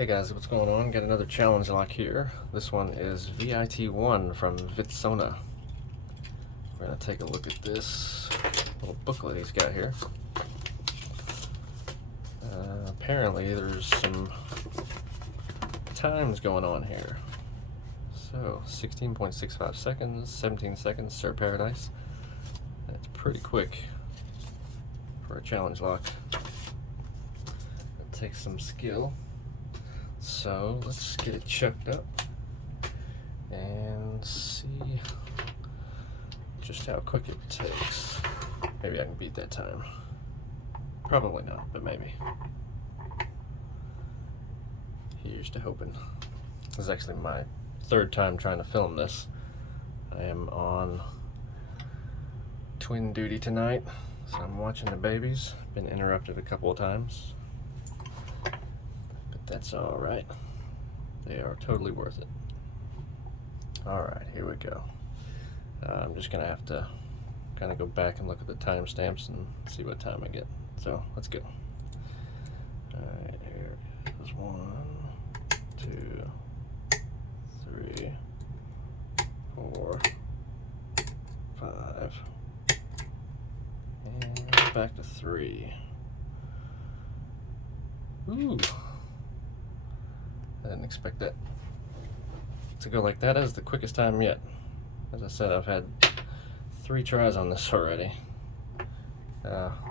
Hey guys, what's going on? Got another challenge lock here. This one is VIT-1 from Vitsona. We're going to take a look at this little booklet he's got here. Apparently there's some times going on here. So 16.65 seconds, 17 seconds, Sir Paradise. That's pretty quick for a challenge lock. It takes some skill. So let's get it chucked up and see just how quick it takes. Maybe I can beat that time. Probably not, but maybe. Here's to hoping. This is actually my third time trying to film this. I am on twin duty tonight, so I'm watching the babies. Been interrupted a couple of times. That's all right. They are totally worth it. All right, here we go. I'm just gonna have to kind of go back and look at the timestamps and see what time I get. So let's go. All right, here is 1, 2, 3, 4, 5, and back to 3. Ooh. I didn't expect that to go like that. That is the quickest time yet. As I said, I've had 3 tries on this already.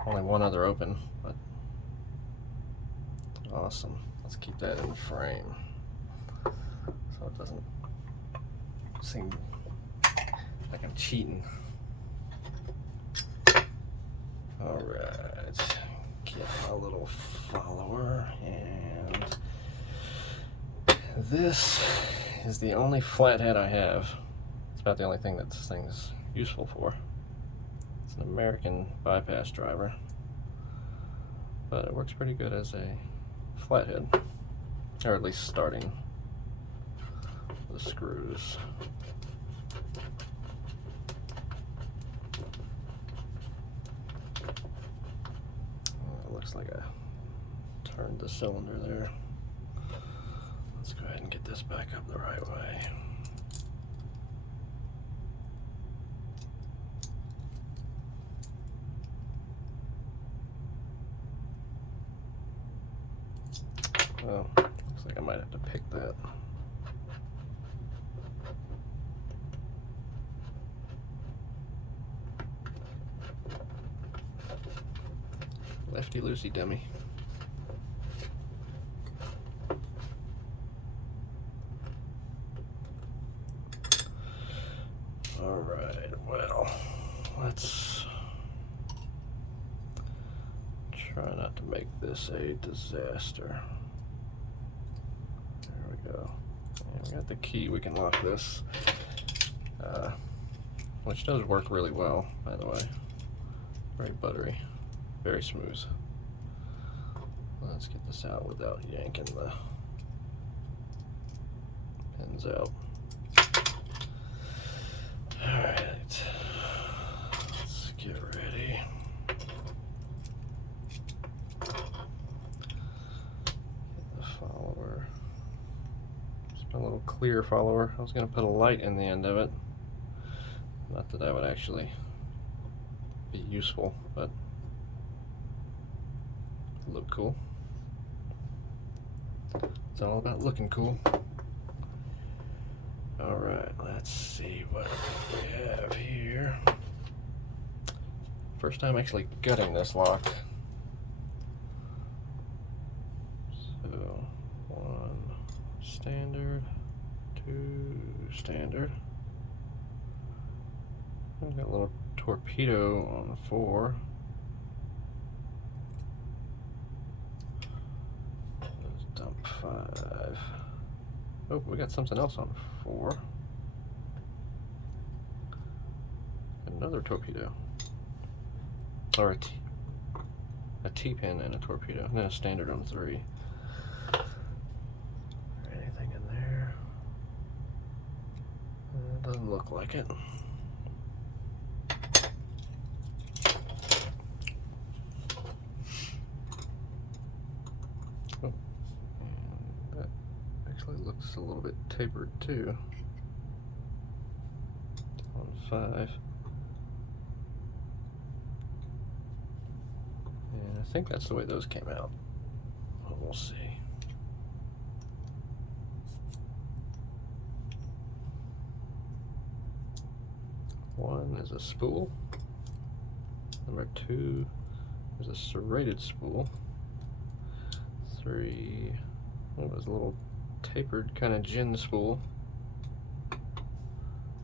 Only one other open, but awesome. Let's keep that in frame so it doesn't seem like I'm cheating. All right, get my little follower, and this is the only flathead I have. It's about the only thing that this thing's useful for. It's an American bypass driver, but it works pretty good as a flathead, or at least starting the screws. It looks like I turned the cylinder there. Let's go ahead and get this back up the right way. Well, looks like I might have to pick that. Lefty loosey dummy. All right, well, let's try not to make this a disaster. There we go. And we got the key. We can lock this, which does work really well, by the way. Very buttery, very smooth. Let's get this out without yanking the pins out. Alright, let's get ready. Get the follower. Just a little clear follower. I was going to put a light in the end of it. Not that that would actually be useful, but it'll look cool. It's all about looking cool. Alright, let's see what we have here. First time actually gutting this lock. So, 1 standard, 2 standard. I've got a little torpedo on 4. Let's dump 5. Oh, we got something else on 4. Another torpedo. Or a T-pin and a torpedo. And then a standard on 3. Anything in there? Doesn't look like it. Oh, and Actually looks a little bit tapered too. On 5. And I think that's the way those came out. But we'll see. One is a spool. Number 2 is a serrated spool. 3, it was a little tapered kind of gin spool.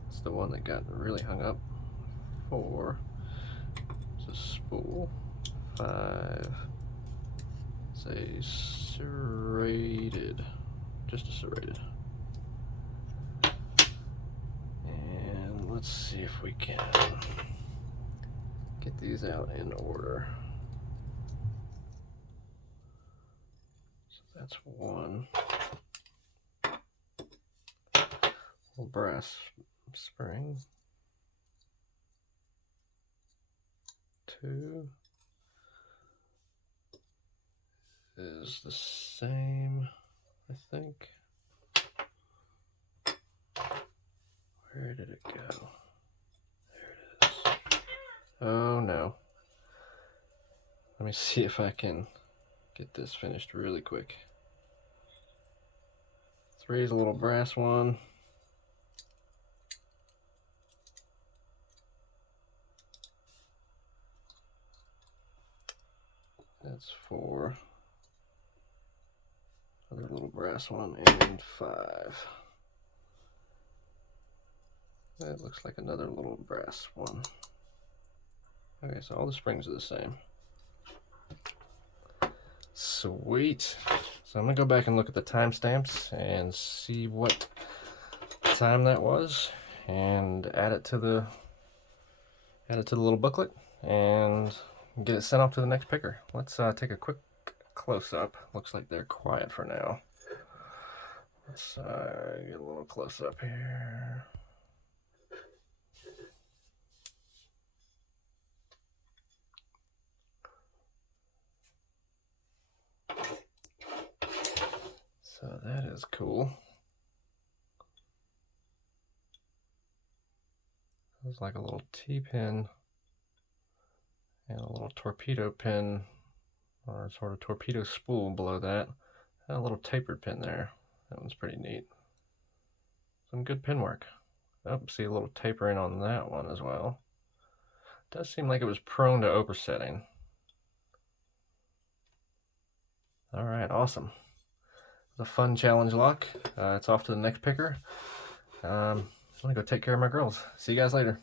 It's the one that got really hung up. 4 is a spool. 5 is a serrated, just a serrated. And let's see if we can get these out in order. So that's 1. Little brass spring. 2 is the same, I think. Where did it go? There it is. Oh no. Let me see if I can get this finished really quick. 3 is a little brass one. That's 4. Another little brass one, and 5. That looks like another little brass one. Okay, so all the springs are the same. Sweet. So I'm gonna go back and look at the timestamps and see what time that was, and add it to the little booklet and get it sent off to the next picker. Let's take a quick close-up. Looks like they're quiet for now. Let's get a little close-up here. So that is cool. There's like a little T-pin and a little torpedo pin, or sort of torpedo spool below that, and a little tapered pin there. That one's pretty neat. Some good pin work. Oh, see a little tapering on that one as well. It does seem like it was prone to oversetting. All right, awesome. It was a fun challenge lock. It's off to the next picker. I'm gonna go take care of my girls. See you guys later.